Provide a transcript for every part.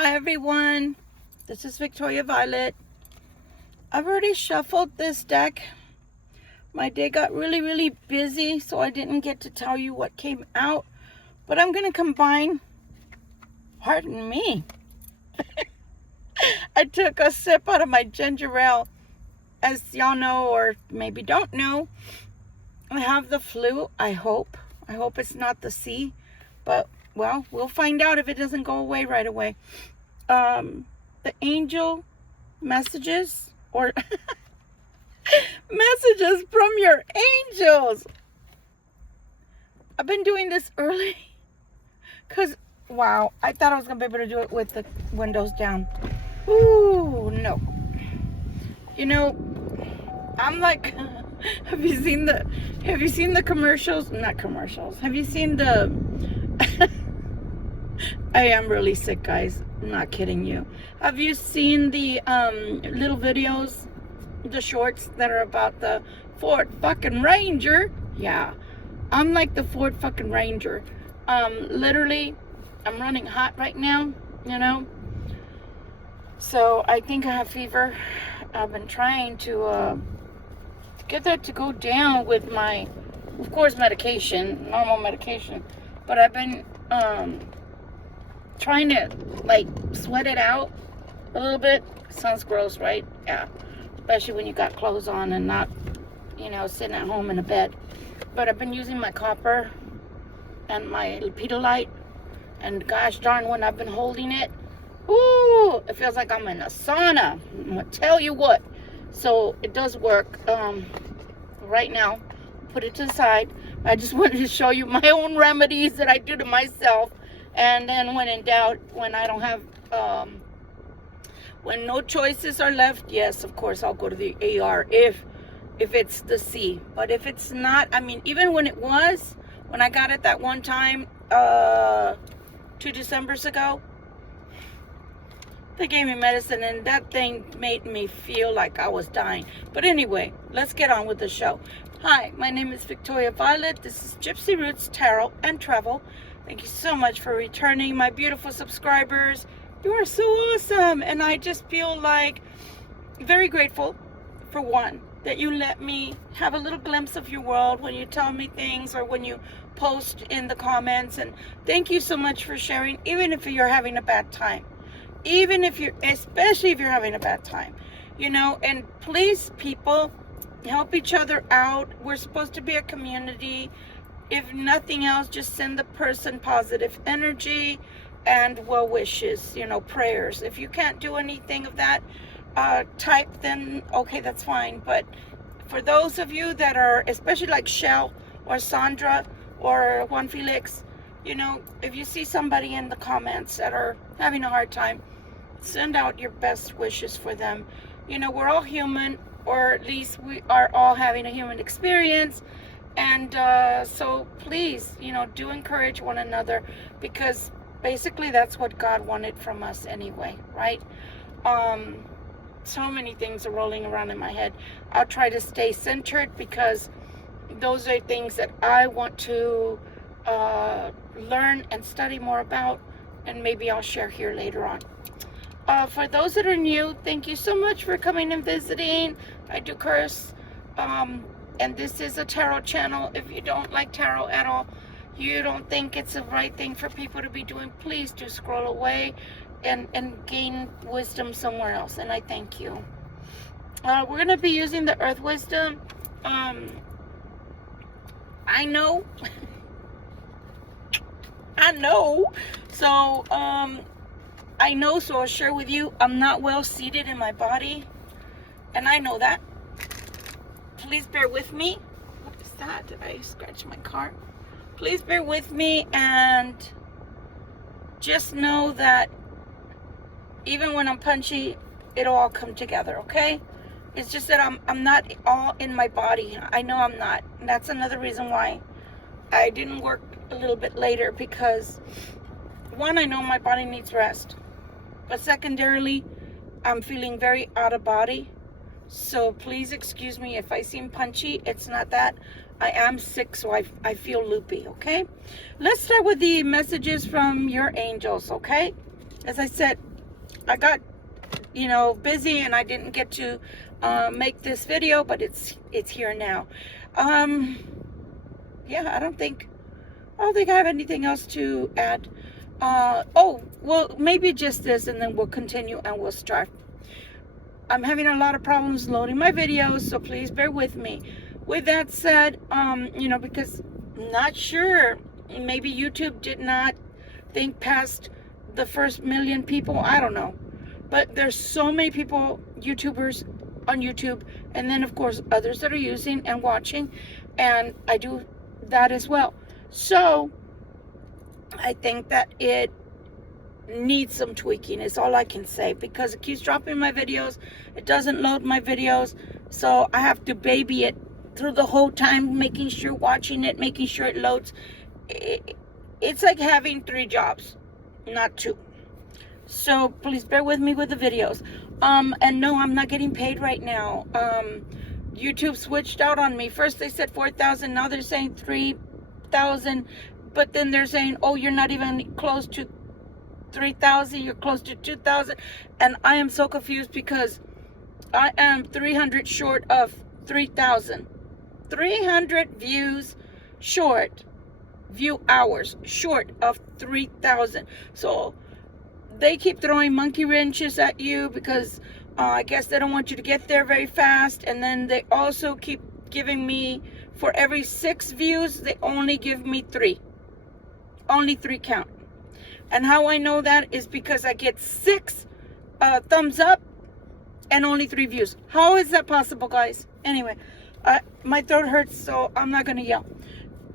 Hi everyone, this is Victoria Violet. I've already shuffled this deck. My day got really busy, so I didn't get to tell you what came out. But I'm going to combine, pardon me, I took a sip out of my ginger ale. As y'all know, or maybe don't know, I have the flu, I hope. I hope it's not the C, but well, we'll find out if it doesn't go away right away. The angel messages or messages from your angels. I've been doing this early because, wow, I thought I was going to be able to do it with the windows down. Ooh, no. You know, I'm like, have you seen the commercials? Not commercials. Have you seen the, I am really sick, guys. I'm not kidding you. Have you seen the little videos, the shorts that are about the Ford fucking Ranger? Yeah, I'm like the Ford fucking Ranger. Literally, I'm running hot right now, you know. So I think I have fever. I've been trying to get that to go down with my, of course, medication, normal medication. But I've been trying to like sweat it out a little bit. Sounds gross, right? Yeah, especially when you got clothes on and not, you know, sitting at home in a bed. But I've been using my copper and my Pedialyte, and gosh darn, when I've been holding it, ooh, it feels like I'm in a sauna. I'm gonna tell you what. So it does work. Right now, put it to the side. I just wanted to show you my own remedies that I do to myself. And then when in doubt, when I don't have, when no choices are left, yes, of course, I'll go to the AR if it's the C. But if it's not, I mean, even when it was, when I got it that one time, 2 Decembers ago, they gave me medicine and that thing made me feel like I was dying. But anyway, let's get on with the show. Hi, my name is Victoria Violet. This is Gypsy Roots Tarot and Travel. Thank you so much for returning, my beautiful subscribers. You are so awesome. And I just feel like very grateful, for one, that you let me have a little glimpse of your world when you tell me things or when you post in the comments. And thank you so much for sharing, even if you're having a bad time. Even if you're, especially if you're having a bad time, you know. And please, people, help each other out. We're supposed to be a community. If nothing else, just send the person positive energy and well wishes, you know, prayers. If you can't do anything of that type, then okay, that's fine. But for those of you that are, especially like Shell or Sandra or Juan Felix, you know, if you see somebody in the comments that are having a hard time, send out your best wishes for them. You know, we're all human, or at least we are all having a human experience. And so please, you know, do encourage one another, because basically that's what God wanted from us anyway, right? So many things are rolling around in my head. I'll try to stay centered, because those are things that I want to learn and study more about, and maybe I'll share here later on. For those that are new, thank you so much for coming and visiting. I do curse, and this is a tarot channel. If you don't like tarot at all, you don't think it's the right thing for people to be doing, please do scroll away and gain wisdom somewhere else, and I thank you. We're going to be using the Earth Wisdom. I know. I know. So, I know, so I'll share with you. I'm not well seated in my body, and I know that. Please bear with me. What is that? Did I scratch my car? Please bear with me, and just know that even when I'm punchy, it'll all come together, okay? It's just that I'm not all in my body. I know I'm not. And that's another reason why I didn't work a little bit later, because one, I know my body needs rest. But secondarily, I'm feeling very out of body. So please excuse me if I seem punchy. It's not that. I am sick, so I feel loopy, okay? Let's start with the messages from your angels, okay? As I said, I got, busy and I didn't get to make this video, but it's here now. Yeah, I don't think I have anything else to add. Oh, well, maybe just this, and then we'll continue and we'll start. I'm having a lot of problems loading my videos, so please bear with me. With that said, because I'm not sure, maybe YouTube did not think past the first million people. I don't know. But there's so many people, YouTubers on YouTube, and then of course others that are using and watching, and I do that as well. So I think that it needs some tweaking, is all I can say, because it keeps dropping my videos. It doesn't load my videos, so I have to baby it through the whole time, making sure, watching it, making sure it loads. It's like having 3 jobs, not 2. So please bear with me with the videos. And no, I'm not getting paid right now. YouTube switched out on me. First they said 4,000, now they're saying 3,000, but then they're saying, oh, you're not even close to 3,000, you're close to 2,000, and I am so confused because I am 300 short of 3,000. 300 views short, view hours short of 3,000. So they keep throwing monkey wrenches at you because I guess they don't want you to get there very fast. And then they also keep giving me, for every 6 views, they only give me 3. Only 3 count. And how I know that is because I get 6 thumbs up and only 3 views. How is that possible, guys? Anyway, my throat hurts, so I'm not going to yell.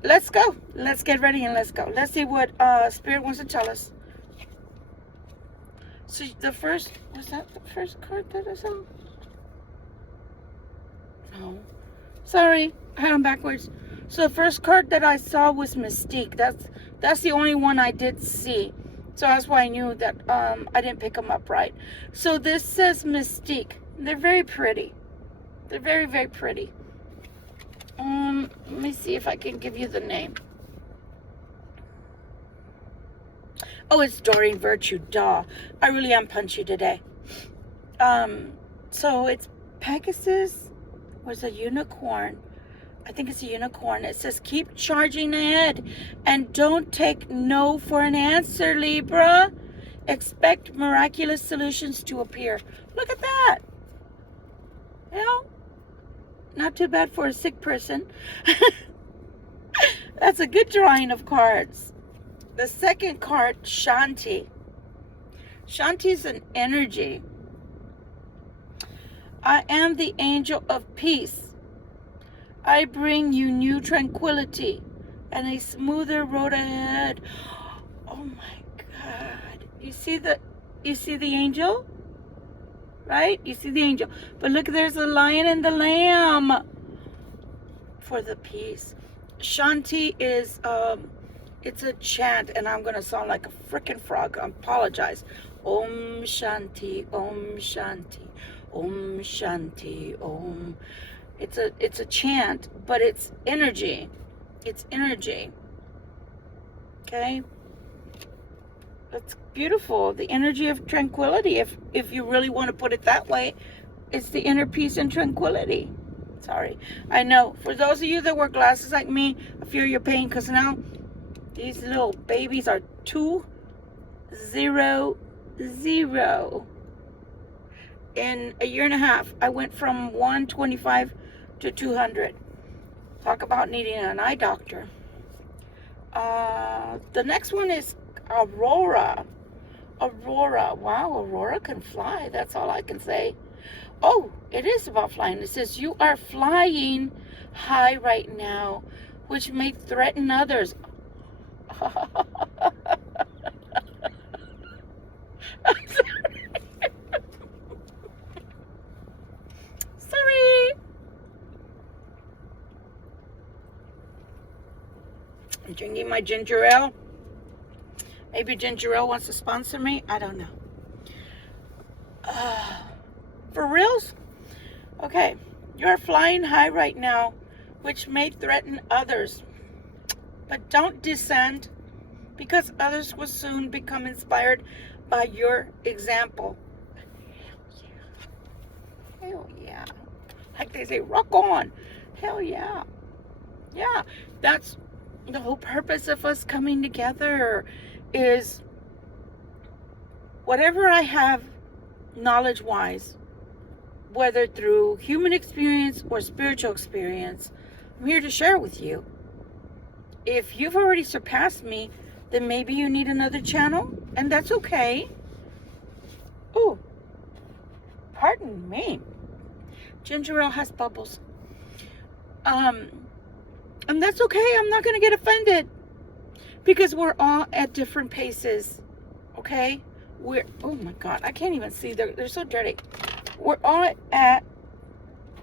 Let's go. Let's get ready and let's go. Let's see what Spirit wants to tell us. So was that the first card that I saw? No. Sorry, I had them backwards. So the first card that I saw was Mystique. That's the only one I did see. So that's why I knew that I didn't pick them up right. So this says Mystique. They're very pretty. They're very, very pretty. Let me see if I can give you the name. Oh, it's Doreen Virtue. Duh. I really am punchy today. So it's Pegasus. Was a unicorn. I think it's a unicorn. It says, keep charging ahead and don't take no for an answer, Libra. Expect miraculous solutions to appear. Look at that. Not too bad for a sick person. That's a good drawing of cards. The second card, Shanti. Shanti is an energy. I am the angel of peace. I bring you new tranquility and a smoother road ahead. Oh my God. You see the angel? Right? You see the angel. But look, there's the lion and the lamb for the peace. Shanti is, it's a chant, and I'm going to sound like a freaking frog. I apologize. Om Shanti, Om Shanti, Om Shanti, Om. It's a chant, but it's energy. It's energy. Okay? That's beautiful. The energy of tranquility, if you really want to put it that way, it's the inner peace and tranquility. Sorry. I know. For those of you that wear glasses like me, I feel your pain because now these little babies are 200. In a year and a half, I went from 125 to 200. Talk about needing an eye doctor. The next one is Aurora. Aurora. Wow, Aurora can fly. That's all I can say. Oh, it is about flying. It says, you are flying high right now, which may threaten others. Sorry. I'm drinking my ginger ale. Maybe ginger ale wants to sponsor me. I don't know. For reals? Okay. You're flying high right now, which may threaten others. But don't descend, because others will soon become inspired by your example. Hell yeah. Like they say, rock on. Hell yeah. Yeah. That's the whole purpose of us coming together, is whatever I have knowledge-wise, whether through human experience or spiritual experience, I'm here to share with you. If you've already surpassed me, then maybe you need another channel, and that's okay. Oh, pardon me. Ginger ale has bubbles. And that's okay. I'm not going to get offended, because we're all at different paces. Okay? Oh my God, I can't even see. They're so dirty. We're all at,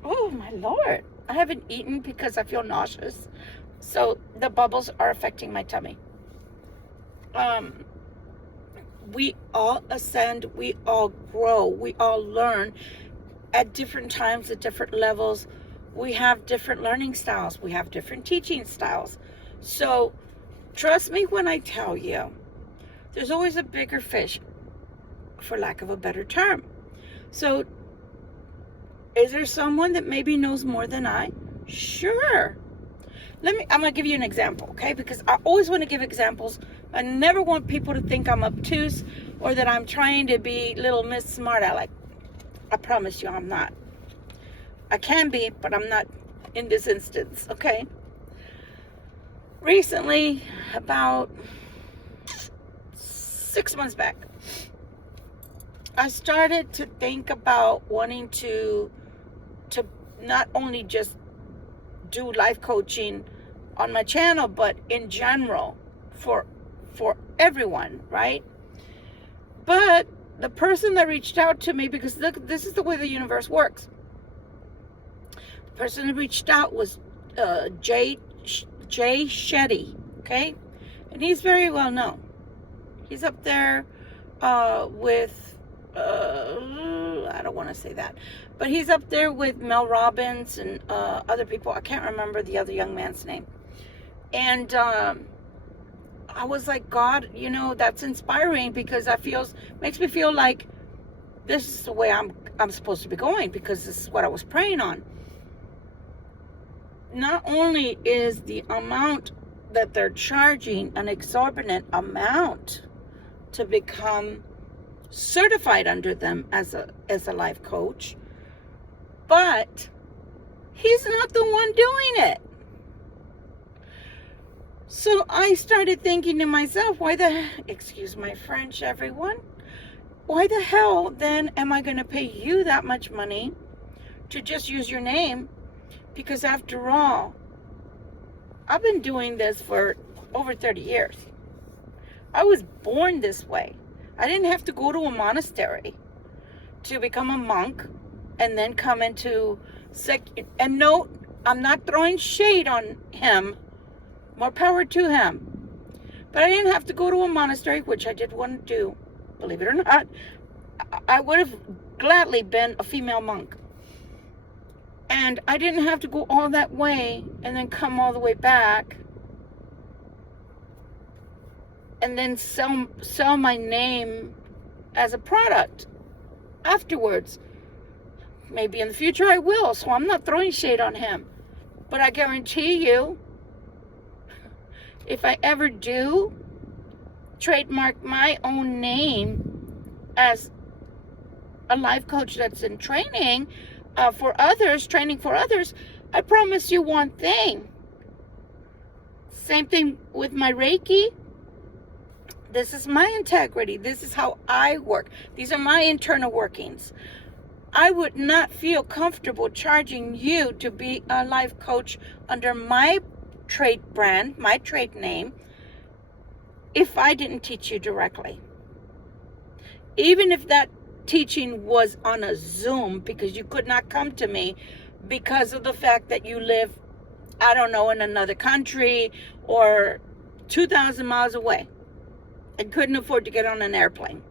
oh my Lord. I haven't eaten because I feel nauseous. So the bubbles are affecting my tummy. We all ascend, we all grow, we all learn at different times, at different levels. We have different learning styles. We have different teaching styles. So trust me when I tell you, there's always a bigger fish, for lack of a better term. So is there someone that maybe knows more than I? Sure. I'm going to give you an example, okay? Because I always want to give examples. I never want people to think I'm obtuse or that I'm trying to be little Miss Smart Aleck. I promise you I'm not. I can be, but I'm not in this instance, okay? Recently, about 6 months back, I started to think about wanting to not only just do life coaching on my channel, but in general for everyone, right? But the person that reached out to me, because look, this is the way the universe works. The person that reached out was Jay Shetty, okay? And he's very well known. He's up there with, I don't want to say that, but he's up there with Mel Robbins and other people. I can't remember the other young man's name. And I was like, God, you know, that's inspiring, because that makes me feel like this is the way I'm supposed to be going, because this is what I was praying on. Not only is the amount that they're charging an exorbitant amount to become certified under them as a life coach, but he's not the one doing it. So I started thinking to myself, excuse my French, everyone, why the hell then am I going to pay you that much money to just use your name? Because after all, I've been doing this for over 30 years. I was born this way. I didn't have to go to a monastery to become a monk and then come into and no, I'm not throwing shade on him. More power to him. But I didn't have to go to a monastery, which I did want to do. Believe it or not, I would have gladly been a female monk. And I didn't have to go all that way and then come all the way back and then sell my name as a product afterwards. Maybe in the future I will, so I'm not throwing shade on him. But I guarantee you, if I ever do trademark my own name as a life coach that's in training for others, training for others, I promise you one thing. Same thing with my Reiki. This is my integrity. This is how I work. These are my internal workings. I would not feel comfortable charging you to be a life coach under my trade brand, my trade name, if I didn't teach you directly. Even if that teaching was on a Zoom, because you could not come to me because of the fact that you live, I don't know, in another country or 2,000 miles away and couldn't afford to get on an airplane.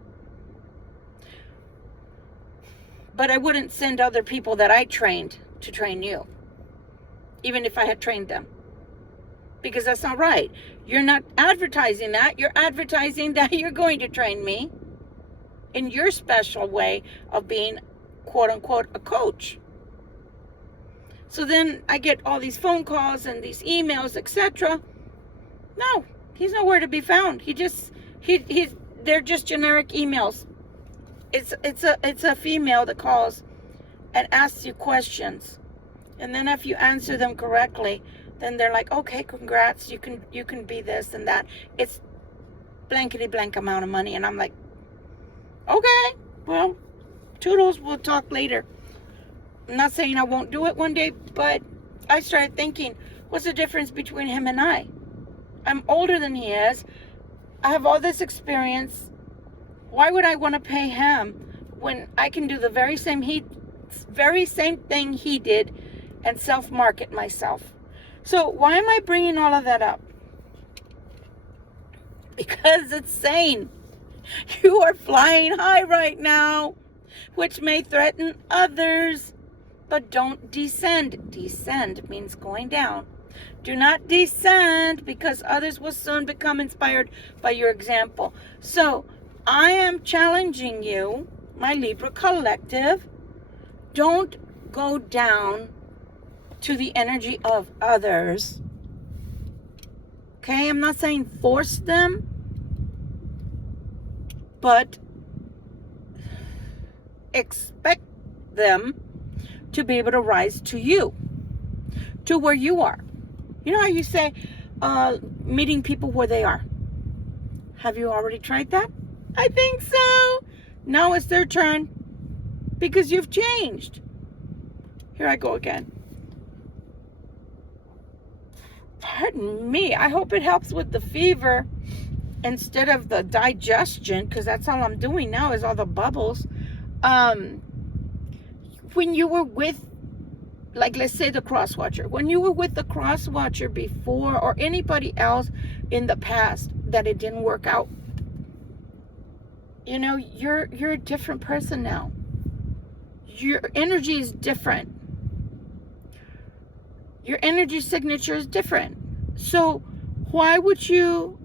But I wouldn't send other people that I trained to train you, even if I had trained them. Because that's not right. You're not advertising that. You're advertising that you're going to train me. in your special way of being, quote unquote, a coach. So then I get all these phone calls and these emails, etc. No, he's nowhere to be found. They're just generic emails. It's a female that calls and asks you questions, and then if you answer them correctly, then they're like, okay, congrats, you can be this and that. It's blankety blank amount of money, and I'm like, okay, well, toodles, we'll talk later. I'm not saying I won't do it one day, but I started thinking, what's the difference between him and I? I'm older than he is. I have all this experience. Why would I want to pay him when I can do the very same thing he did and self-market myself? So why am I bringing all of that up? Because it's sane. You are flying high right now, which may threaten others, but don't descend. Descend means going down. Do not descend, because others will soon become inspired by your example. So I am challenging you, my Libra collective, don't go down to the energy of others. Okay, I'm not saying force them, but expect them to be able to rise to you, to where you are. You know how you say, meeting people where they are? Have you already tried that? I think so. Now it's their turn, because you've changed. Here I go again. Pardon me. I hope it helps with the fever instead of the digestion, because that's all I'm doing now is all the bubbles. When you were with, like, let's say the cross watcher, when you were with the cross watcher before, or anybody else in the past that it didn't work out, you know, you're a different person now. Your energy is different. Your energy signature is different. So why would you,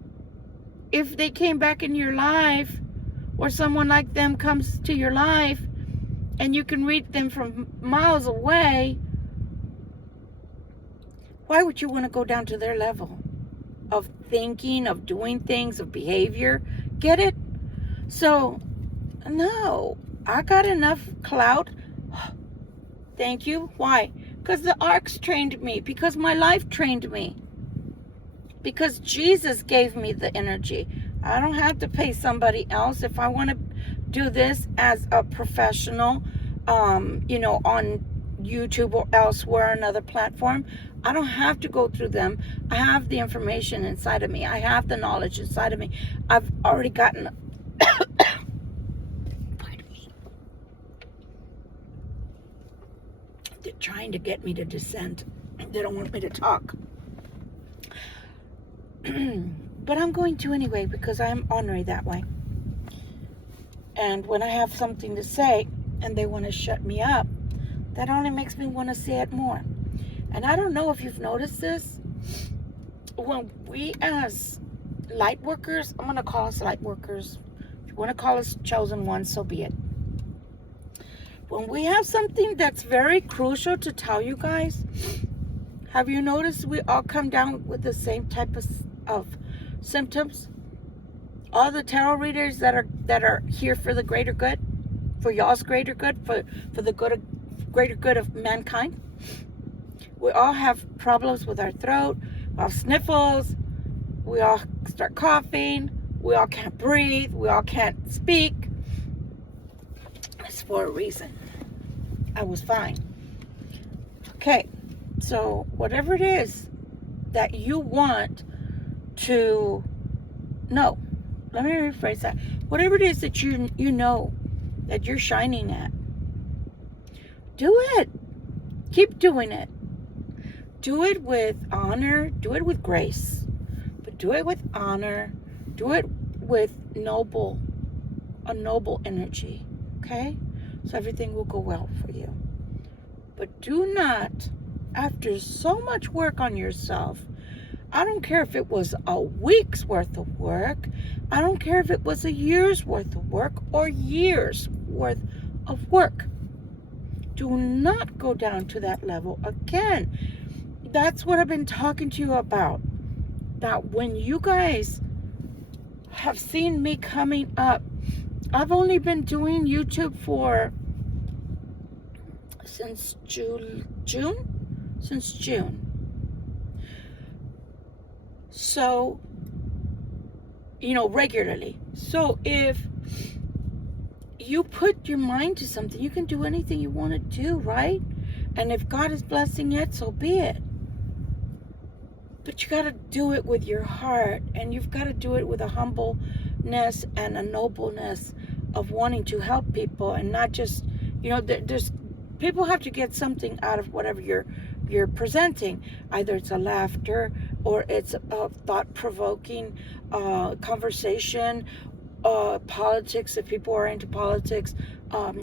if they came back in your life, or someone like them comes to your life and you can read them from miles away, why would you want to go down to their level of thinking, of doing things, of behavior? Get it? So, no, I got enough clout. Thank you. Why? Because the arcs trained me, because my life trained me, because Jesus gave me the energy. I don't have to pay somebody else. If I want to do this as a professional, you know, on YouTube or elsewhere, another platform, I don't have to go through them. I have the information inside of me. I have the knowledge inside of me. I've already gotten pardon me. They're trying to get me to dissent. They don't want me to talk. But I'm going to anyway, because I'm ornery that way. And when I have something to say and they want to shut me up, that only makes me want to say it more. And I don't know if you've noticed this. When we as light workers, I'm going to call us light workers. If you want to call us chosen ones, so be it. When we have something that's very crucial to tell you guys, have you noticed we all come down with the same type of symptoms? All the tarot readers that are here for the greater good, for y'all's greater good, for the greater good of mankind. We all have problems with our throat. We all have sniffles. We all start coughing. We all can't breathe. We all can't speak. It's for a reason. I was fine. Okay, so whatever it is that you want to know, let me rephrase that. Whatever it is that you know that you're shining at, do it. Keep doing it. Do it with honor. Do it with grace. But do it with honor. Do it with a noble energy. Okay? So everything will go well for you. But do not, after so much work on yourself, I don't care if it was a week's worth of work. I don't care if it was a year's worth of work or years worth of work. Do not go down to that level again. That's what I've been talking to you about. That when you guys have seen me coming up, I've only been doing YouTube for since June? Since June. So, regularly. So if you put your mind to something, you can do anything you want to do, right? And if God is blessing it, so be it. But you got to do it with your heart, and you've got to do it with a humbleness and a nobleness of wanting to help people, and not just, there's people have to get something out of whatever you're presenting. Either it's a laughter, or it's a thought-provoking conversation, politics, if people are into politics,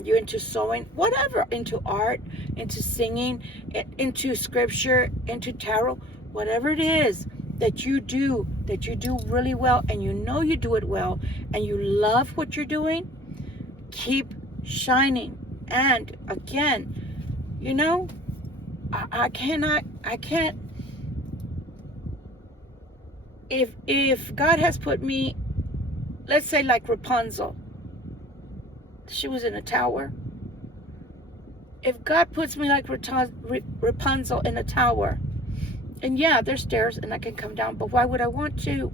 you're into sewing, whatever, into art, into singing, into scripture, into tarot, whatever it is that you do really well, and you do it well, and you love what you're doing, keep shining. And again, I can't, if God has put me, let's say like Rapunzel, she was in a tower. If God puts me like Rapunzel in a tower, and yeah, there's stairs and I can come down, but why would I want to?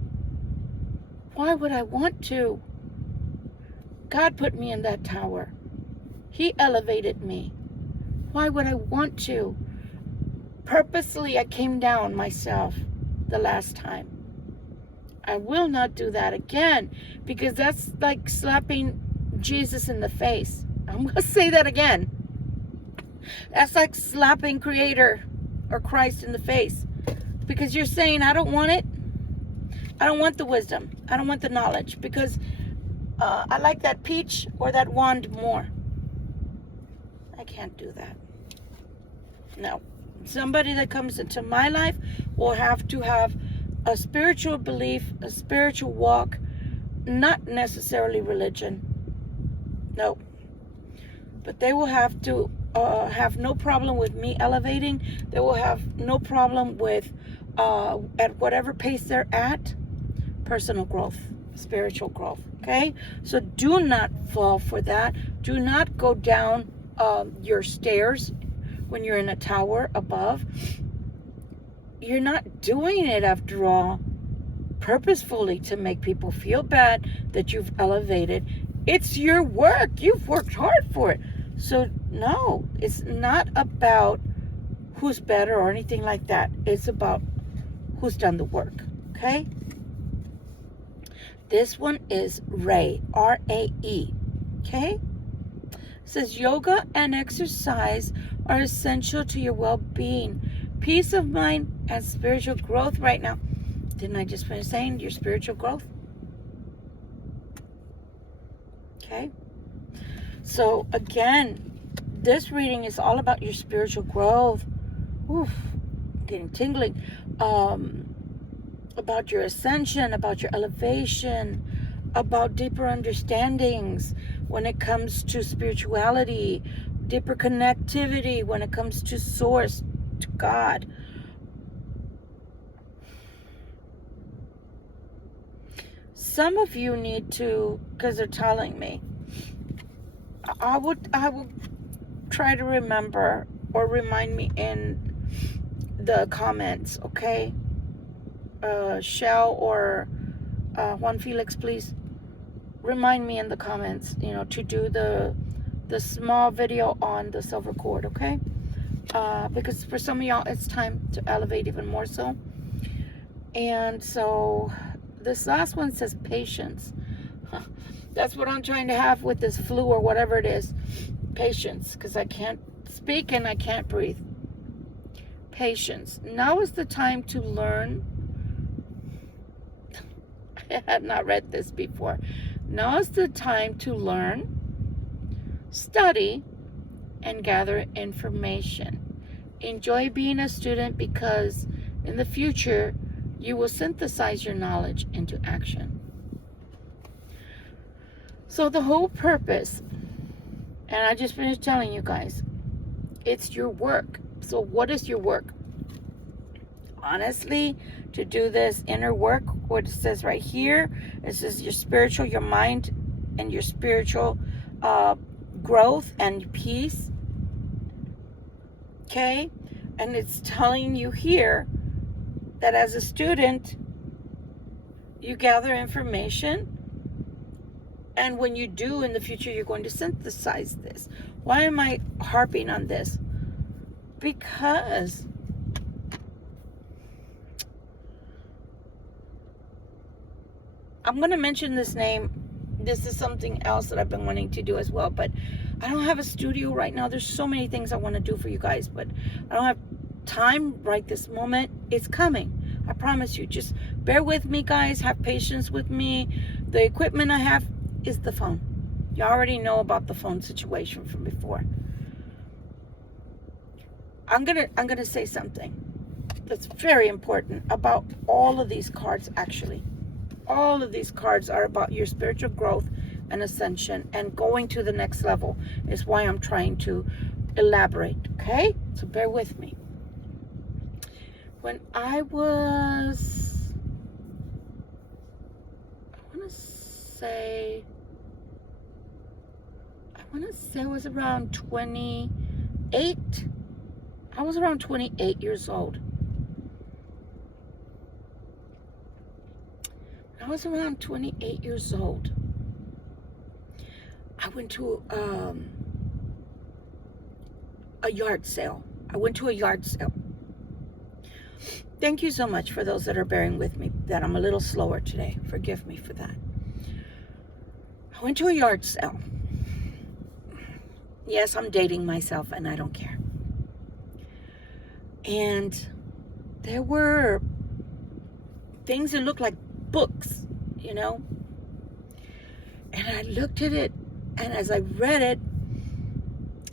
Why would I want to? God put me in that tower. He elevated me. Why would I want to? Purposely, I came down myself the last time. I will not do that again, because that's like slapping Jesus in the face. I'm going to say that again. That's like slapping Creator or Christ in the face, because you're saying, I don't want it. I don't want the wisdom. I don't want the knowledge, because I like that peach or that wand more. I can't do that. No. Somebody that comes into my life will have to have a spiritual belief, a spiritual walk, not necessarily religion. No. But they will have to have no problem with me elevating. They will have no problem with, at whatever pace they're at, personal growth, spiritual growth. Okay? So do not fall for that. Do not go down your stairs when you're in a tower above. You're not doing it, after all, purposefully to make people feel bad that you've elevated. It's your work. You've worked hard for it. So no, it's not about who's better or anything like that. It's about who's done the work. Okay? This one is Ray, R-A-E. Okay? It says yoga and exercise are essential to your well-being, peace of mind, and spiritual growth right now. Didn't I just finish saying your spiritual growth? Okay. So again, this reading is all about your spiritual growth. Oof, getting tingling. About your ascension, about your elevation, about deeper understandings when it comes to spirituality, deeper connectivity when it comes to source, to God. Some of you need to, because they're telling me, I will try to remember or remind me in the comments, okay? Shell or Juan Felix, please remind me in the comments, to do the small video on the silver cord, okay? Because for some of y'all, it's time to elevate even more so. And so this last one says patience. That's what I'm trying to have with this flu or whatever it is. Patience, because I can't speak and I can't breathe. Patience. Now is the time to learn. I had not read this before. Now is the time to learn, study, and gather information. Enjoy being a student, because in the future, you will synthesize your knowledge into action. So the whole purpose, and I just finished telling you guys, it's your work. So what is your work? Honestly, to do this inner work, what it says right here, it says your spiritual, your mind, and your spiritual growth and peace. Okay? And it's telling you here that as a student, you gather information, and when you do in the future, you're going to synthesize this. Why am I harping on this? Because I'm going to mention this name. This is something else that I've been wanting to do as well, but I don't have a studio right now. There's so many things I want to do for you guys, but I don't have time right this moment. It's coming. I promise you. Just bear with me, guys. Have patience with me. The equipment I have is the phone. You already know about the phone situation from before. I'm gonna say something that's very important about all of these cards. Actually, all of these cards are about your spiritual growth and ascension and going to the next level. Is why I'm trying to elaborate. Okay, so bear with me. When I was, I want to say it was around 28. I was around 28 years old. I was around 28 years old. I went to a yard sale. Thank you so much for those that are bearing with me that I'm a little slower today. Forgive me for that. I went to a yard sale. Yes, I'm dating myself and I don't care. And there were things that looked like books, you know. And I looked at it, and as I read it,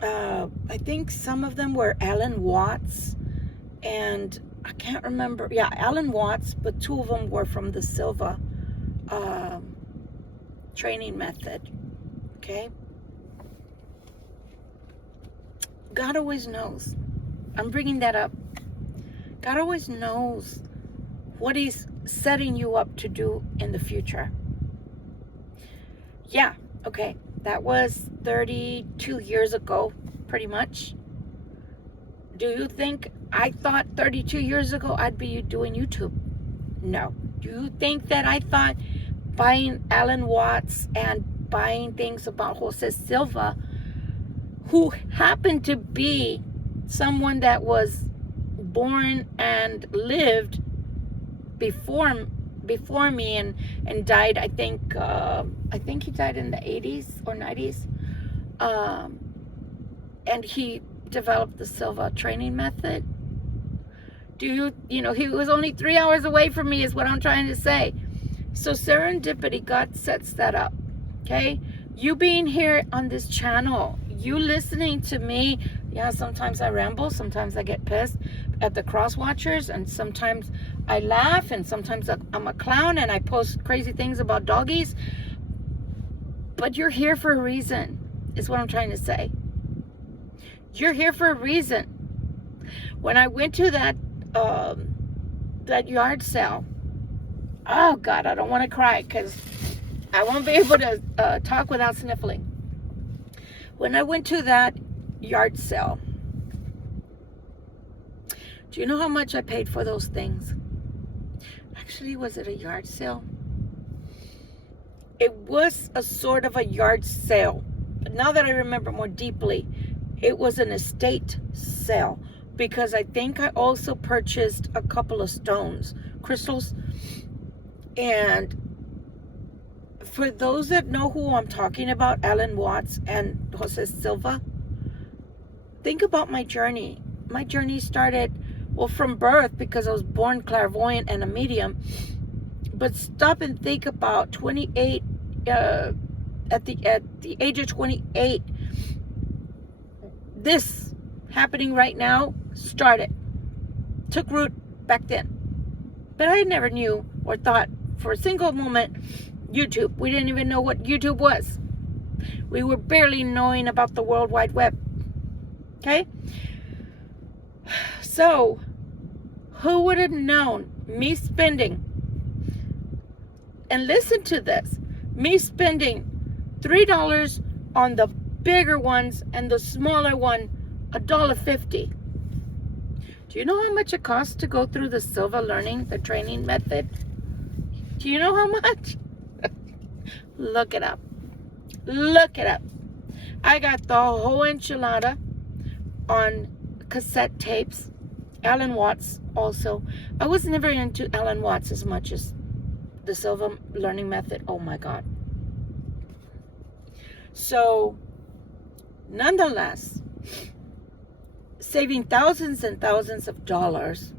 I think some of them were Alan Watts, and I can't remember. Yeah, Alan Watts, but two of them were from the Silva training method. Okay. God always knows. I'm bringing that up. God always knows what He's setting you up to do in the future. Yeah, okay. That was 32 years ago, pretty much. Do you think I thought 32 years ago I'd be doing YouTube? No. Do you think that I thought buying Alan Watts and buying things about Jose Silva, who happened to be someone that was born and lived before me and died, I think he died in the 80s or 90s, and he developed the Silva training method. You know, he was only 3 hours away from me is what I'm trying to say. So serendipity, God sets that up. Okay, you being here on this channel, you listening to me. Yeah, sometimes I ramble, sometimes I get pissed at the cross watchers, and sometimes I laugh, and sometimes I'm a clown and I post crazy things about doggies. But you're here for a reason, is what I'm trying to say. You're here for a reason. When I went to that yard sale, oh God, I don't want to cry because I won't be able to talk without sniffling. When I went to that yard sale, do you know how much I paid for those things? Actually, was it a yard sale? It was a sort of a yard sale. But now that I remember more deeply, it was an estate sale, because I think I also purchased a couple of stones, crystals. And for those that know who I'm talking about, Alan Watts and Jose Silva, think about my journey. My journey started, well, from birth, because I was born clairvoyant and a medium. But stop and think about 28, at the age of 28, this happening right now started, took root back then. But I never knew or thought for a single moment YouTube. We didn't even know what YouTube was. We were barely knowing about the World Wide Web. Okay? So, who would have known me spending, and listen to this, me spending $3 on the bigger ones and the smaller one, $1.50. Do you know how much it costs to go through the Silva learning, the training method? Do you know how much? Look it up. Look it up. I got the whole enchilada on cassette tapes. Alan Watts also. I was never into Alan Watts as much as the Silva learning method. Oh my God. So, nonetheless, saving thousands and thousands of dollars,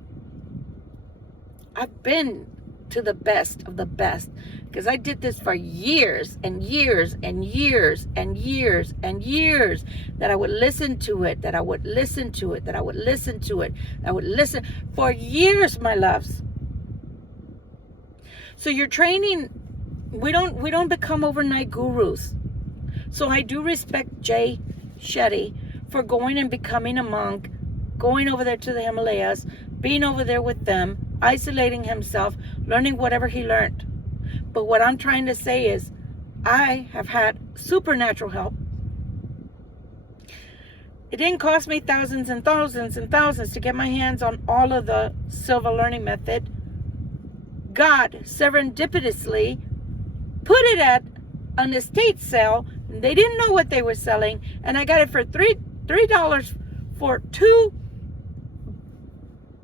I've been to the best of the best, because I did this for years and years and years and years and years, that I would listen to it, that I would listen to it, that I would listen to it, I would listen for years, my loves. So your training, we don't become overnight gurus. So I do respect Jay Shetty for going and becoming a monk, going over there to the Himalayas, being over there with them, isolating himself, learning whatever he learned. But what I'm trying to say is, I have had supernatural help. It didn't cost me thousands and thousands and thousands to get my hands on all of the Silva learning method. God serendipitously put it at an estate sale. They didn't know what they were selling, and I got it for $3 for two.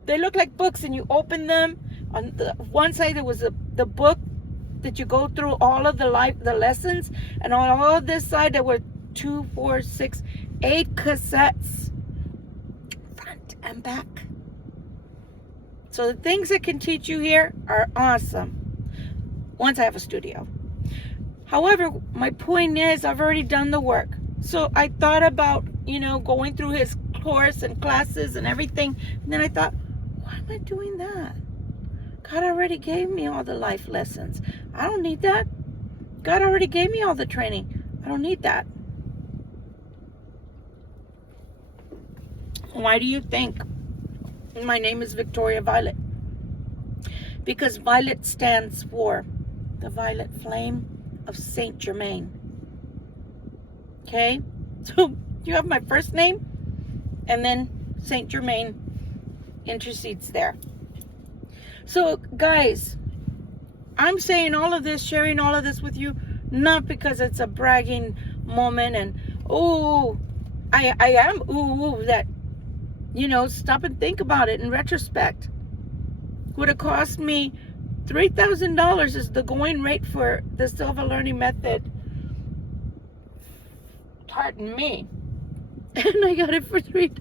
They look like books, and you open them. On the one side, there was the book that you go through all of the lessons, and on all this side, there were 2, 4, 6, 8 cassettes, front and back. So the things that can teach you here are awesome. Once I have a studio. However, my point is, I've already done the work. So I thought about, going through his course and classes and everything. And then I thought, why am I doing that? God already gave me all the life lessons. I don't need that. God already gave me all the training. I don't need that. Why do you think my name is Victoria Violet? Because Violet stands for the violet flame of Saint Germain. Okay? So you have my first name, and then Saint Germain intercedes there. So guys, I'm saying all of this, sharing all of this with you, not because it's a bragging moment and I am that, stop and think about it in retrospect. Would have cost me $3,000 is the going rate for the Silva learning method. Pardon me. And I got it for $3.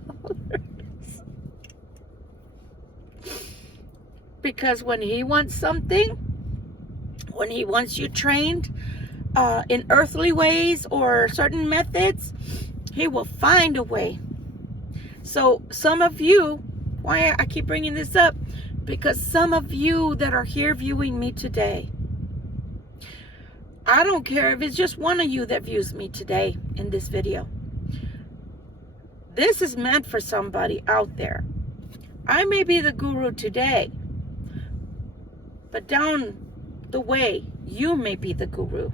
Because when he wants something, when he wants you trained in earthly ways or certain methods, he will find a way. So some of you, why I keep bringing this up, because some of you that are here viewing me today, I don't care if it's just one of you that views me today in this video. This is meant for somebody out there. I may be the guru today, but down the way, you may be the guru.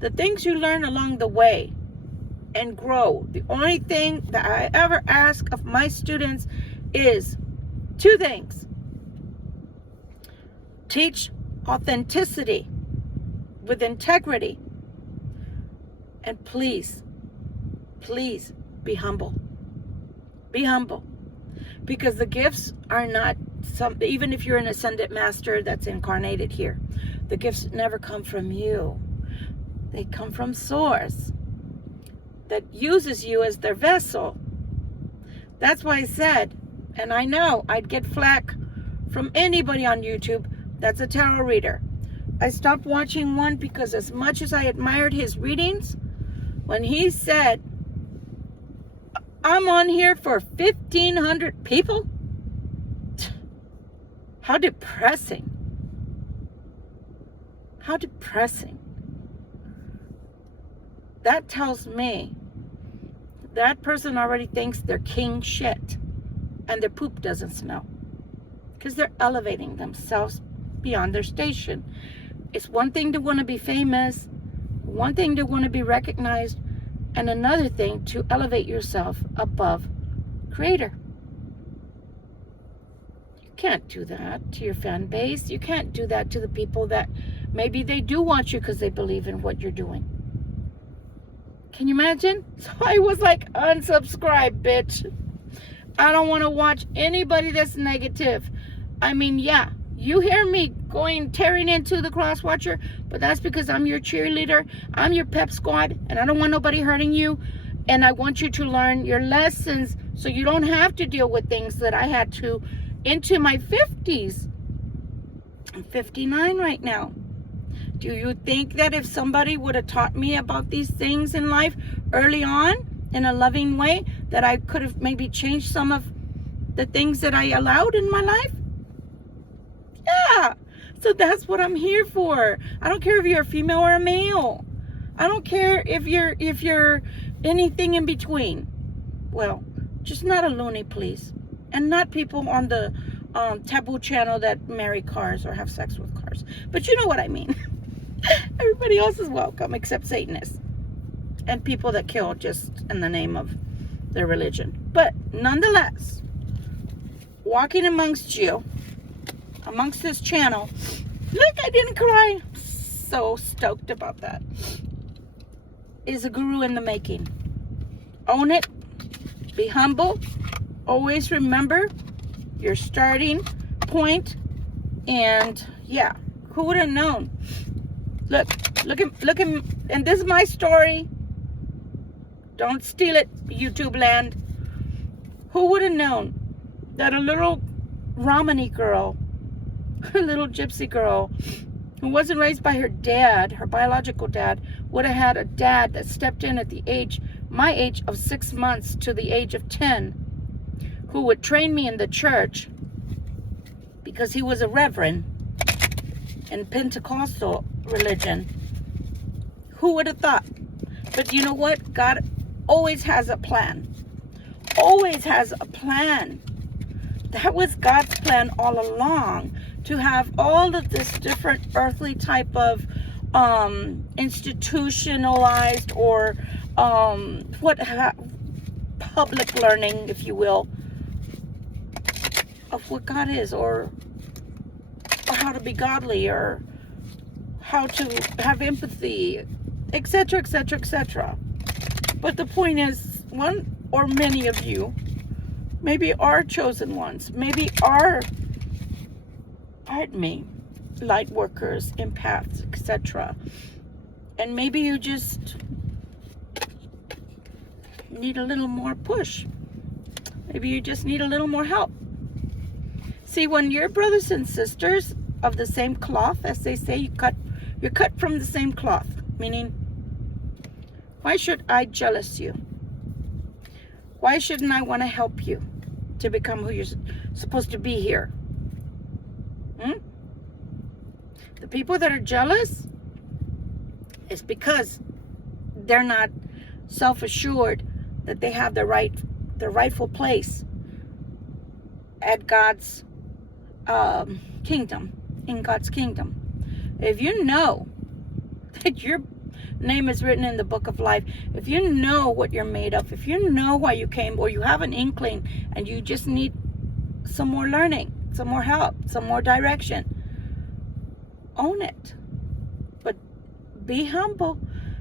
The things you learn along the way and grow, the only thing that I ever ask of my students is 2 things. Teach authenticity with integrity. And please, please be humble. Be humble. Because the gifts are not even if you're an ascended master that's incarnated here, the gifts never come from you. They come from Source that uses you as their vessel. That's why I said, and I know I'd get flack from anybody on YouTube that's a tarot reader. I stopped watching one because as much as I admired his readings, when he said, I'm on here for 1,500 people, how depressing. How depressing. that tells me that person already thinks they're king shit and their poop doesn't smell, because they're elevating themselves beyond their station. It's one thing to want to be famous, one thing to want to be recognized, and another thing to elevate yourself above Creator. You can't do that to your fan base. You can't do that to the people that maybe they do want you because they believe in what you're doing. Can you imagine? So I was like, unsubscribe, bitch. I don't want to watch anybody that's negative. I mean, yeah, you hear me tearing into the cross watcher, but that's because I'm your cheerleader. I'm your pep squad, and I don't want nobody hurting you. And I want you to learn your lessons so you don't have to deal with things that I had to into my 50s. I'm 59 right now. Do you think that if somebody would have taught me about these things in life early on in a loving way, that I could have maybe changed some of the things that I allowed in my life? Yeah. So that's what I'm here for. I don't care if you're a female or a male. I don't care if you're anything in between. Well, just not a loony, please. And not people on the taboo channel that marry cars or have sex with cars. But you know what I mean. Everybody else is welcome except Satanists and people that kill just in the name of their religion. But nonetheless, walking amongst you, amongst this channel, look, I didn't cry. So stoked about that. Is a guru in the making. Own it. Be humble. Always remember your starting point. And yeah, who would have known? Look, and this is my story. Don't steal it, YouTube land. Who would have known that a little Romany girl, a little gypsy girl, who wasn't raised by her dad, her biological dad, would have had a dad that stepped in at my age of 6 months to the age of 10, who would train me in the church because he was a reverend in Pentecostal religion. Who would have thought? But you know what? God always has a plan. Always has a plan. That was God's plan all along, to have all of this different earthly type of institutionalized or public learning, if you will, of what God is, or how to be godly, or how to have empathy, etc., etc., etc. But the point is, one or many of you maybe are chosen ones, maybe are, pardon me, light workers, empaths, etc. And maybe you just need a little more push. Maybe you just need a little more help. See, when you're brothers and sisters of the same cloth, as they say, you're cut from the same cloth. Meaning, why should I jealous you? Why shouldn't I want to help you to become who you're supposed to be here? The people that are jealous, it's because they're not self-assured that they have the rightful place at God's kingdom, in God's kingdom. If you know that your name is written in the book of life, if you know what you're made of, if you know why you came, or you have an inkling and you just need some more learning, some more help, some more direction, own it. But be humble.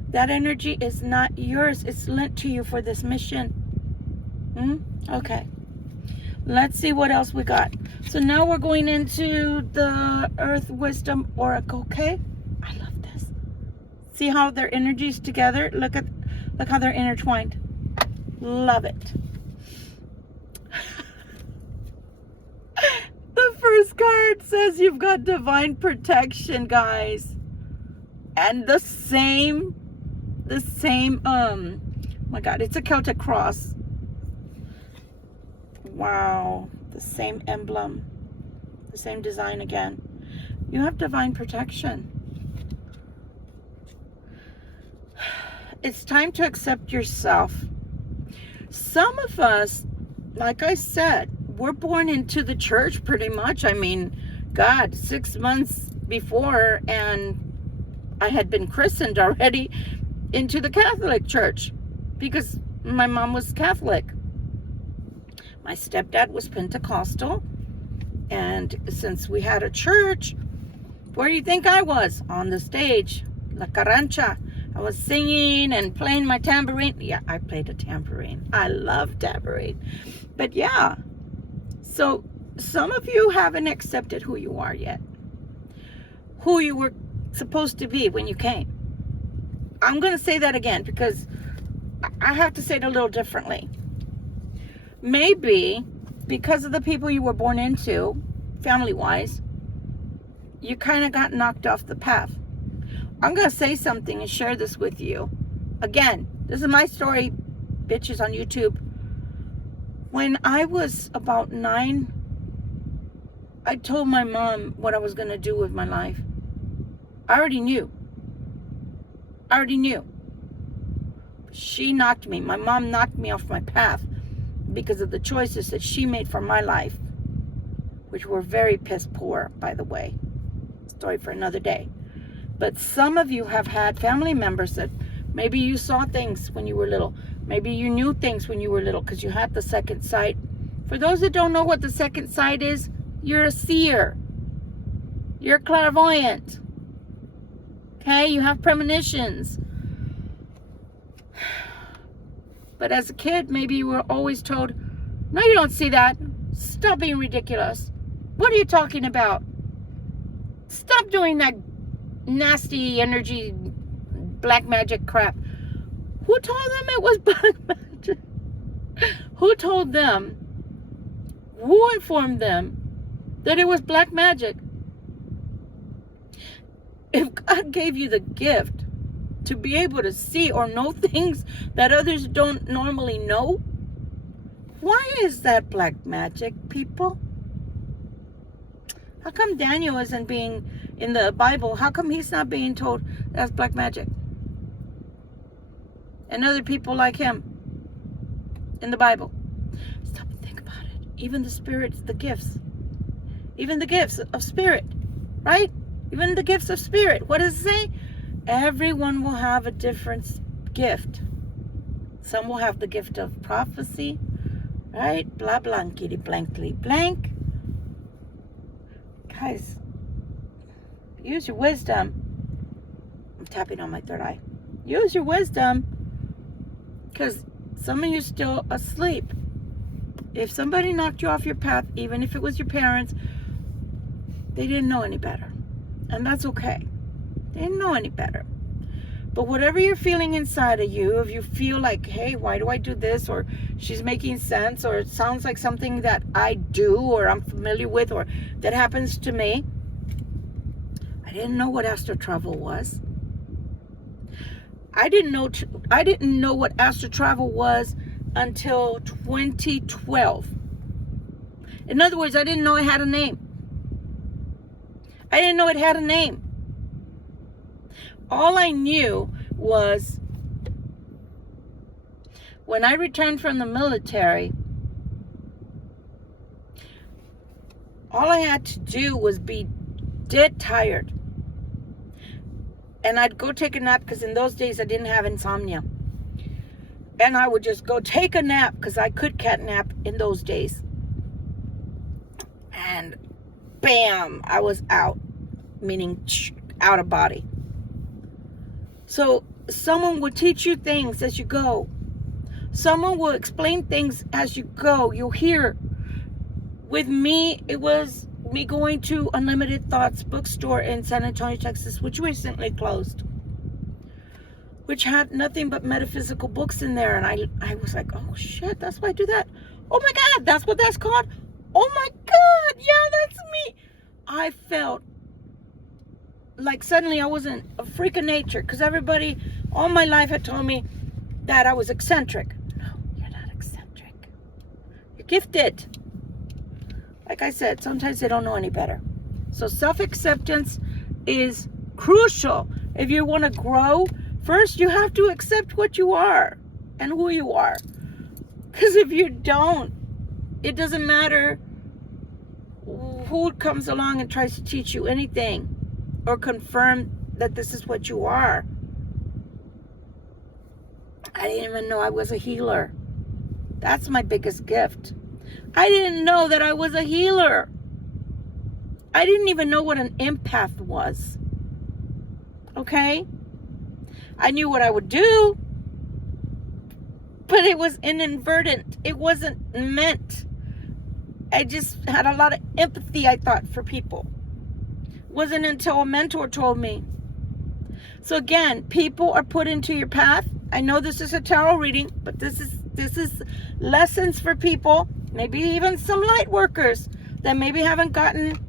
That energy is not yours. It's lent to you for this mission. Okay. Let's see what else we got. So now we're going into the Earth Wisdom Oracle, okay? I love this. See how their energies together? Look how they're intertwined. Love it. The first card says you've got divine protection, guys. And the same, oh my God, it's a Celtic cross. Wow, the same emblem, the same design again. You have divine protection. it's time to accept yourself. Some of us, like I said, we're born into the church pretty much. I mean, God, 6 months before, and I had been christened already into the Catholic Church because my mom was Catholic. My stepdad was Pentecostal, and since we had a church, where do you think I was? On the stage, La Carancha. I was singing and playing my tambourine. Yeah, I played a tambourine. I love tambourine. But yeah, so some of you haven't accepted who you are yet, who you were supposed to be when you came. I'm going to say that again because I have to say it a little differently. Maybe because of the people you were born into, family-wise, you kind of got knocked off the path. I'm going to say something and share this with you. Again, this is my story, bitches on YouTube. When I was about 9, I told my mom what I was going to do with my life. I already knew. She knocked me. My mom knocked me off my path because of the choices that she made for my life, which were very piss poor, by the way. Story for another day. But some of you have had family members that maybe you saw things when you were little. Maybe you knew things when you were little because you had the second sight. For those that don't know what the second sight is, you're a seer. You're clairvoyant. Okay, you have premonitions. But as a kid, maybe you were always told, no, you don't see that. Stop being ridiculous. What are you talking about? Stop doing that nasty energy, black magic crap. Who told them it was black magic? Who told them? Who informed them that it was black magic? If God gave you the gift to be able to see or know things that others don't normally know, why is that black magic, people? How come Daniel isn't being, in the Bible, how come he's not being told that's black magic? And other people like him in the Bible. Stop and think about it. Even the spirits, the gifts. Even the gifts of spirit, right? Even the gifts of spirit. What does it say? Everyone will have a different gift. Some will have the gift of prophecy, right? Blah, blankety, blankly, blank. Guys, use your wisdom. I'm tapping on my third eye. Use your wisdom, because some of you are still asleep. If somebody knocked you off your path, even if it was your parents, they didn't know any better. And that's okay. They didn't know any better. But whatever you're feeling inside of you, if you feel like, hey, why do I do this? Or she's making sense, or it sounds like something that I do, or I'm familiar with, or that happens to me. I didn't know what astral travel was. I didn't know what astral travel was until 2012. In other words, I didn't know it had a name. I didn't know it had a name. All I knew was when I returned from the military, all I had to do was be dead tired. And I'd go take a nap, because in those days I didn't have insomnia. And I would just go take a nap, because I could cat nap in those days. And bam, I was out, meaning out of body. So someone will teach you things as you go. Someone will explain things as you go. You'll hear. With me, it was me going to Unlimited Thoughts bookstore in San Antonio, Texas, which recently closed, which had nothing but metaphysical books in there. And I was like, oh shit, that's why I do that. Oh my God, that's what that's called. Oh my God, yeah, that's me. I felt like suddenly I wasn't a freak of nature, because everybody all my life had told me that I was eccentric. No, you're not eccentric. You're gifted. Like I said, sometimes they don't know any better. So self-acceptance is crucial if you want to grow First, you have to accept what you are and who you are. Because if you don't, it doesn't matter who comes along and tries to teach you anything or confirm that this is what you are. I didn't even know I was a healer. That's my biggest gift. I didn't know that I was a healer. I didn't even know what an empath was. Okay? I knew what I would do, but it was inadvertent. It wasn't meant. I just had a lot of empathy, I thought, for people. It wasn't until a mentor told me. So again, people are put into your path. I know this is a tarot reading, but this is lessons for people, maybe even some light workers that maybe haven't gotten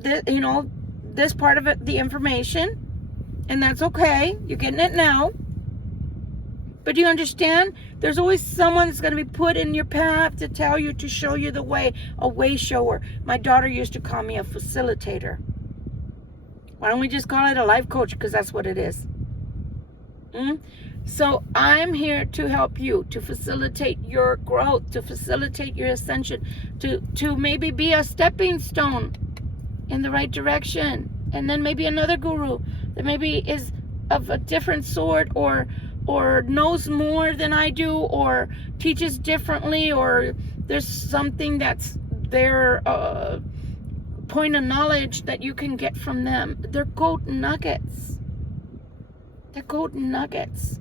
this part of it, the information, and that's okay. You're getting it now. But do you understand? There's always someone that's going to be put in your path to tell you, to show you the way, a way shower. My daughter used to call me a facilitator. Why don't we just call it a life coach? Because that's what it is. So I'm here to help you, to facilitate your growth, to facilitate your ascension, to maybe be a stepping stone in the right direction. And then maybe another guru that maybe is of a different sort, or knows more than I do, or teaches differently, or there's something that's their point of knowledge that you can get from them. They're golden nuggets. They're golden nuggets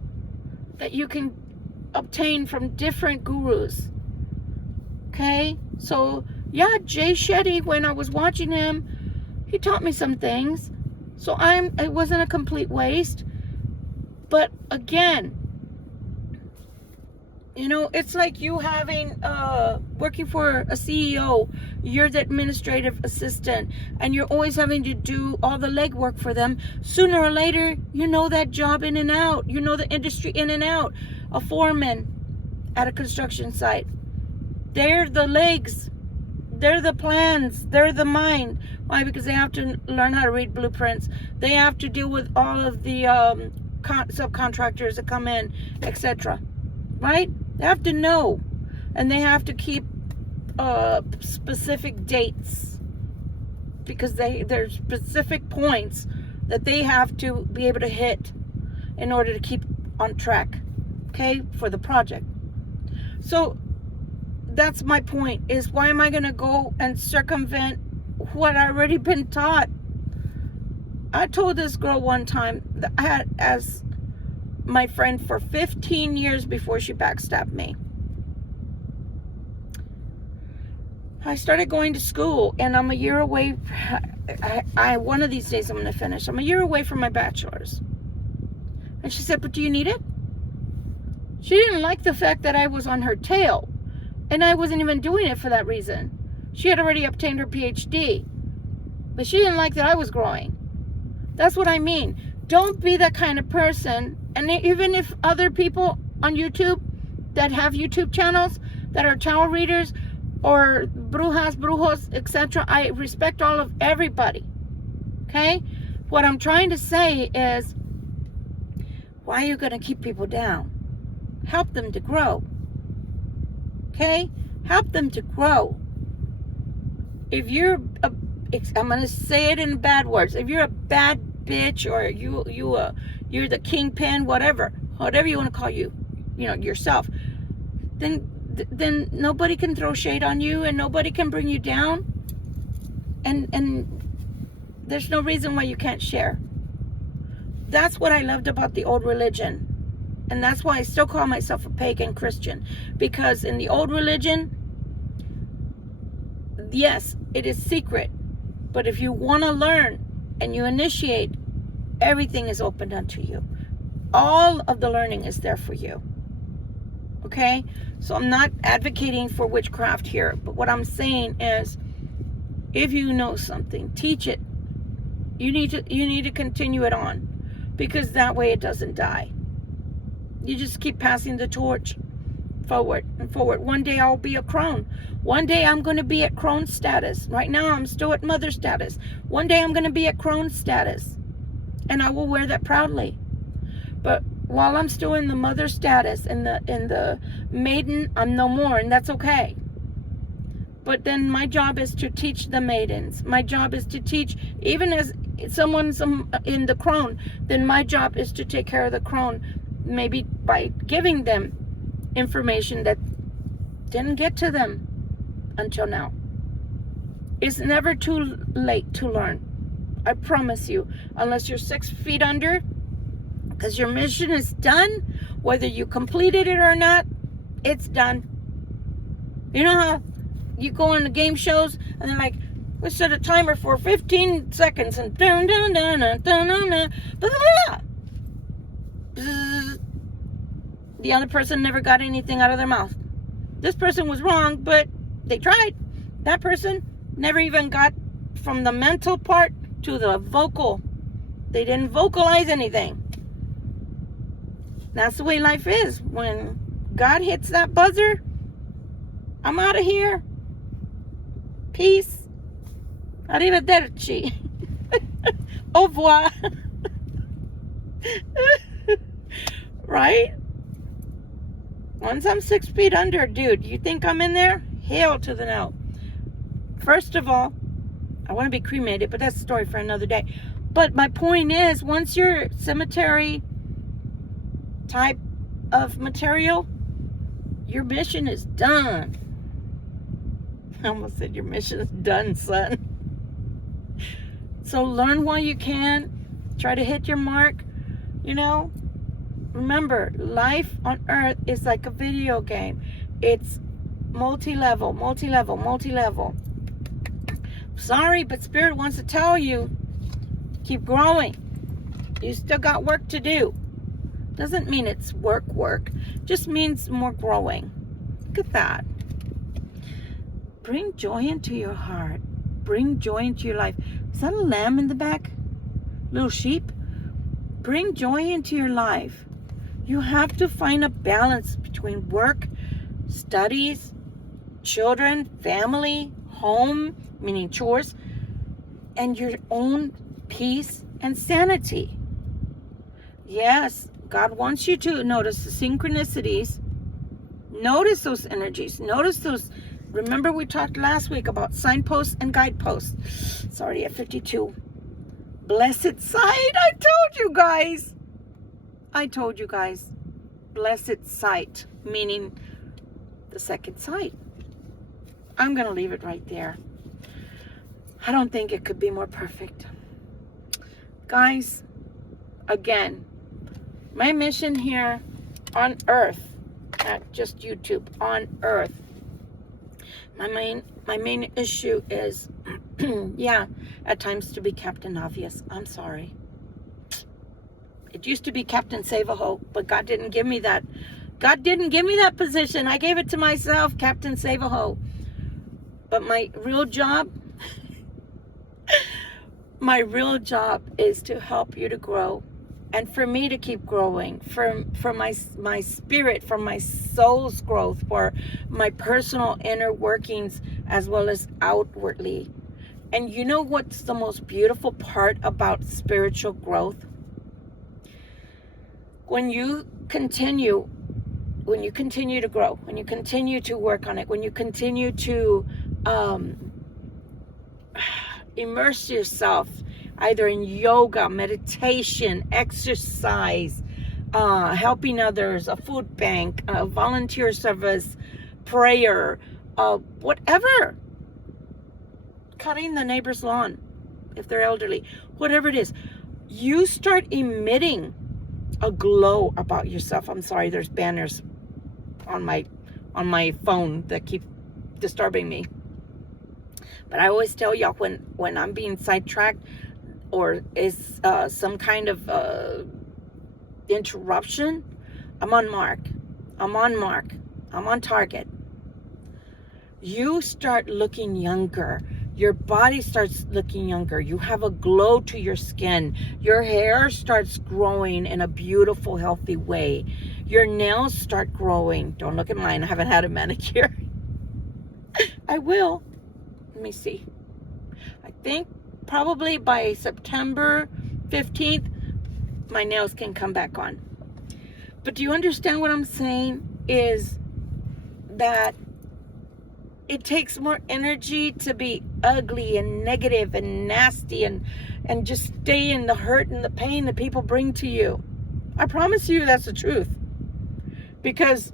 that you can obtain from different gurus. Okay? So, yeah, Jay Shetty, when I was watching him, he taught me some things. So it wasn't a complete waste. But again, it's like you having, working for a CEO, you're the administrative assistant, and you're always having to do all the legwork for them. Sooner or later, you know that job in and out. You know the industry in and out. A foreman at a construction site. They're the legs. They're the plans. They're the mind. Why? Because they have to learn how to read blueprints. They have to deal with all of the subcontractors that come in, etc. Right? They have to know, and they have to keep specific dates, because there's specific points that they have to be able to hit in order to keep on track, okay, for the project. So that's my point, is why am I going to go and circumvent what I've already been taught? I told this girl one time that I had as my friend for 15 years before she backstabbed me. I started going to school, and I'm a year away. One of these days I'm going to finish. I'm a year away from my bachelor's. And she said, but do you need it? She didn't like the fact that I was on her tail, and I wasn't even doing it for that reason. She had already obtained her PhD, but she didn't like that I was growing. That's what I mean. Don't be that kind of person. And even if other people on YouTube that have YouTube channels that are tarot readers or brujas, brujos, etc., I respect all of everybody. Okay? What I'm trying to say is, why are you going to keep people down? Help them to grow. Okay? Help them to grow. If you're I'm going to say it in bad words. If you're a bad bitch, or you're the kingpin, whatever you want to call yourself, then nobody can throw shade on you, and nobody can bring you down, and there's no reason why you can't share. That's what I loved about the old religion, and that's why I still call myself a pagan Christian, because in the old religion, yes, it is secret, but if you want to learn and you initiate, everything is opened unto you. All of the learning is there for you. Okay? So I'm not advocating for witchcraft here, but what I'm saying is, if you know something, teach it. You need to continue it on, because that way it doesn't die. You just keep passing the torch forward and forward. One day I'll be a crone. One day I'm going to be at crone status. Right now I'm still at mother status. One day I'm going to be at crone status, and I will wear that proudly. But while I'm still in the mother status, in the maiden, I'm no more, and that's okay. But then my job is to teach the maidens. My job is to teach, even as someone's in the crone, then my job is to take care of the crone, maybe by giving them information that didn't get to them until now. It's never too late to learn. I promise you, unless you're 6 feet under, because your mission is done, whether you completed it or not, it's done. You know how you go on the game shows and they're like, we set a timer for 15 seconds and dun dun dun dun dun dun dun, blah, blah, blah. The other person never got anything out of their mouth. This person was wrong, but they tried. That person never even got from the mental part to the vocal. They didn't vocalize anything. That's the way life is. When God hits that buzzer, I'm out of here. Peace. Arrivederci. Au revoir. Right? Once I'm 6 feet under, dude, you think I'm in there? Hell to the no. First of all, I want to be cremated, but that's a story for another day. But my point is, once you're cemetery type of material, your mission is done. I almost said your mission is done, son. So learn while you can. Try to hit your mark. You know, remember, life on earth is like a video game. It's multi-level, multi-level, multi-level. Sorry, but Spirit wants to tell you, keep growing. You still got work to do. Doesn't mean it's work. Just means more growing. Look at that. Bring joy into your heart. Bring joy into your life. Is that a lamb in the back? Little sheep? Bring joy into your life. You have to find a balance between work, studies, children, family, home, meaning chores, and your own peace and sanity. Yes, God wants you to notice the synchronicities. Notice those energies. Notice those. Remember we talked last week about signposts and guideposts. It's already at 52. Blessed sight. I told you guys. Blessed sight, meaning the second sight. I'm going to leave it right there. I don't think it could be more perfect. Guys, again, my mission here on earth, not just YouTube, on earth. My main issue is, yeah, at times to be Captain Obvious. I'm sorry. It used to be Captain Save-A-Ho, but God didn't give me that. God didn't give me that position. I gave it to myself, Captain Save-A-Ho. But my real job is to help you to grow, and for me to keep growing, for my spirit, for my soul's growth, for my personal inner workings as well as outwardly. And you know what's the most beautiful part about spiritual growth? When you continue to grow, when you continue to work on it, when you continue to immerse yourself either in yoga, meditation, exercise, helping others, a food bank, a volunteer service, prayer, whatever, cutting the neighbor's lawn if they're elderly, whatever it is, you start emitting a glow about yourself. I'm sorry, there's banners on my phone that keep disturbing me. But I always tell y'all, when I'm being sidetracked or is some kind of interruption, I'm on mark. I'm on target. You start looking younger. Your body starts looking younger. You have a glow to your skin. Your hair starts growing in a beautiful, healthy way. Your nails start growing. Don't look at mine. I haven't had a manicure. I will. Let me see. I think probably by September 15th, my nails can come back on. But do you understand what I'm saying? Is that it takes more energy to be ugly and negative and nasty and just stay in the hurt and the pain that people bring to you. I promise you that's the truth. Because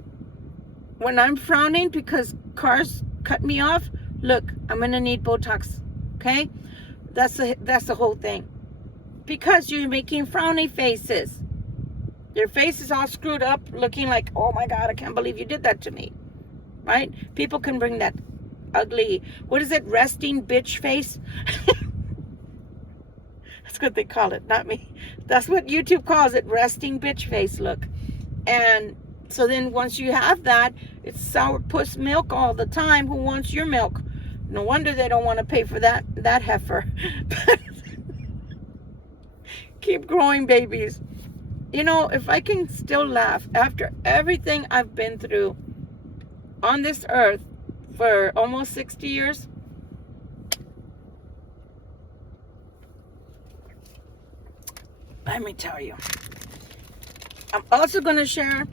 when I'm frowning because cars cut me off, look, I'm gonna need Botox. Okay? That's the whole thing. Because you're making frowny faces. Your face is all screwed up, looking like, oh my God, I can't believe you did that to me. Right? People can bring that ugly, what is it, resting bitch face? That's what they call it, not me. That's what YouTube calls it, resting bitch face look. And so then once you have that, it's sourpuss milk all the time. Who wants your milk? No wonder they don't want to pay for that heifer. Keep growing, babies. You know, if I can still laugh after everything I've been through on this earth for almost 60 years, let me tell you. I'm also going to share,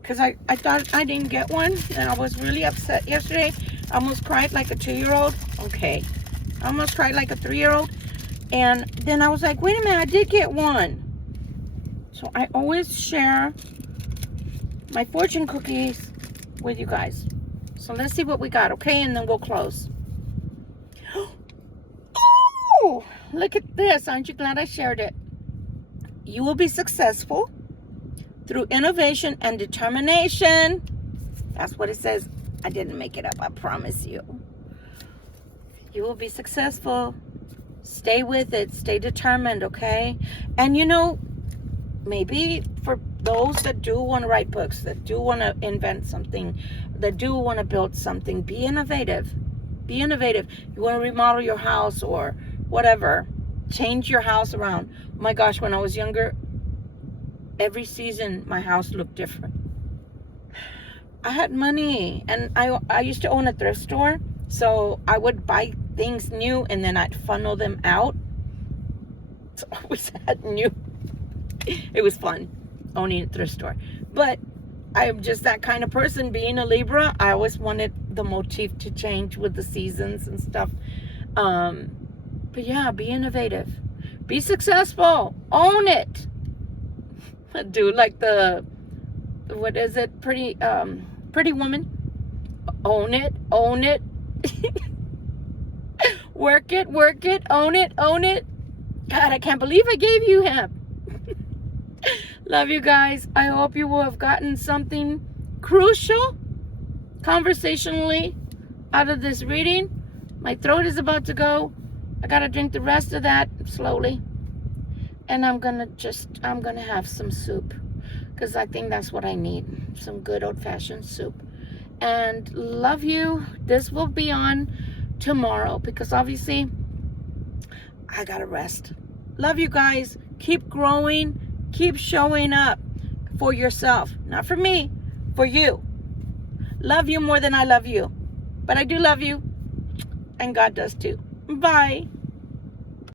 because I thought I didn't get one, and I was really upset yesterday. I almost cried like a 2-year-old. Okay. I almost cried like a 3-year-old. And then I was like, wait a minute, I did get one. So I always share my fortune cookies with you guys. So let's see what we got, okay? And then we'll close. Oh, look at this. Aren't you glad I shared it? You will be successful through innovation and determination. That's what it says. I didn't make it up, I promise you. You will be successful. Stay with it. Stay determined, okay? And you know, maybe for those that do want to write books, that do want to invent something, that do want to build something, be innovative. Be innovative. You want to remodel your house or whatever. Change your house around. Oh my gosh, when I was younger, every season my house looked different. I had money, and I used to own a thrift store, so I would buy things new and then I'd funnel them out. So I always had new. It was fun owning a thrift store. But I'm just that kind of person. Being a Libra, I always wanted the motif to change with the seasons and stuff. But yeah, be innovative. Be successful. Own it. Do like the, what is it? Pretty Woman. Own it. Own it. Work it. Work it. Own it. Own it. God, I can't believe I gave you him. Love you guys. I hope you will have gotten something crucial, conversationally, out of this reading. My throat is about to go. I gotta drink the rest of that slowly. And I'm gonna have some soup, because I think that's what I need. Some good old-fashioned soup. And love you. This will be on tomorrow, because obviously I gotta rest. Love you guys. Keep growing. Keep showing up for yourself. Not for me, for you. Love you more than I love you. But I do love you. And God does too. Bye.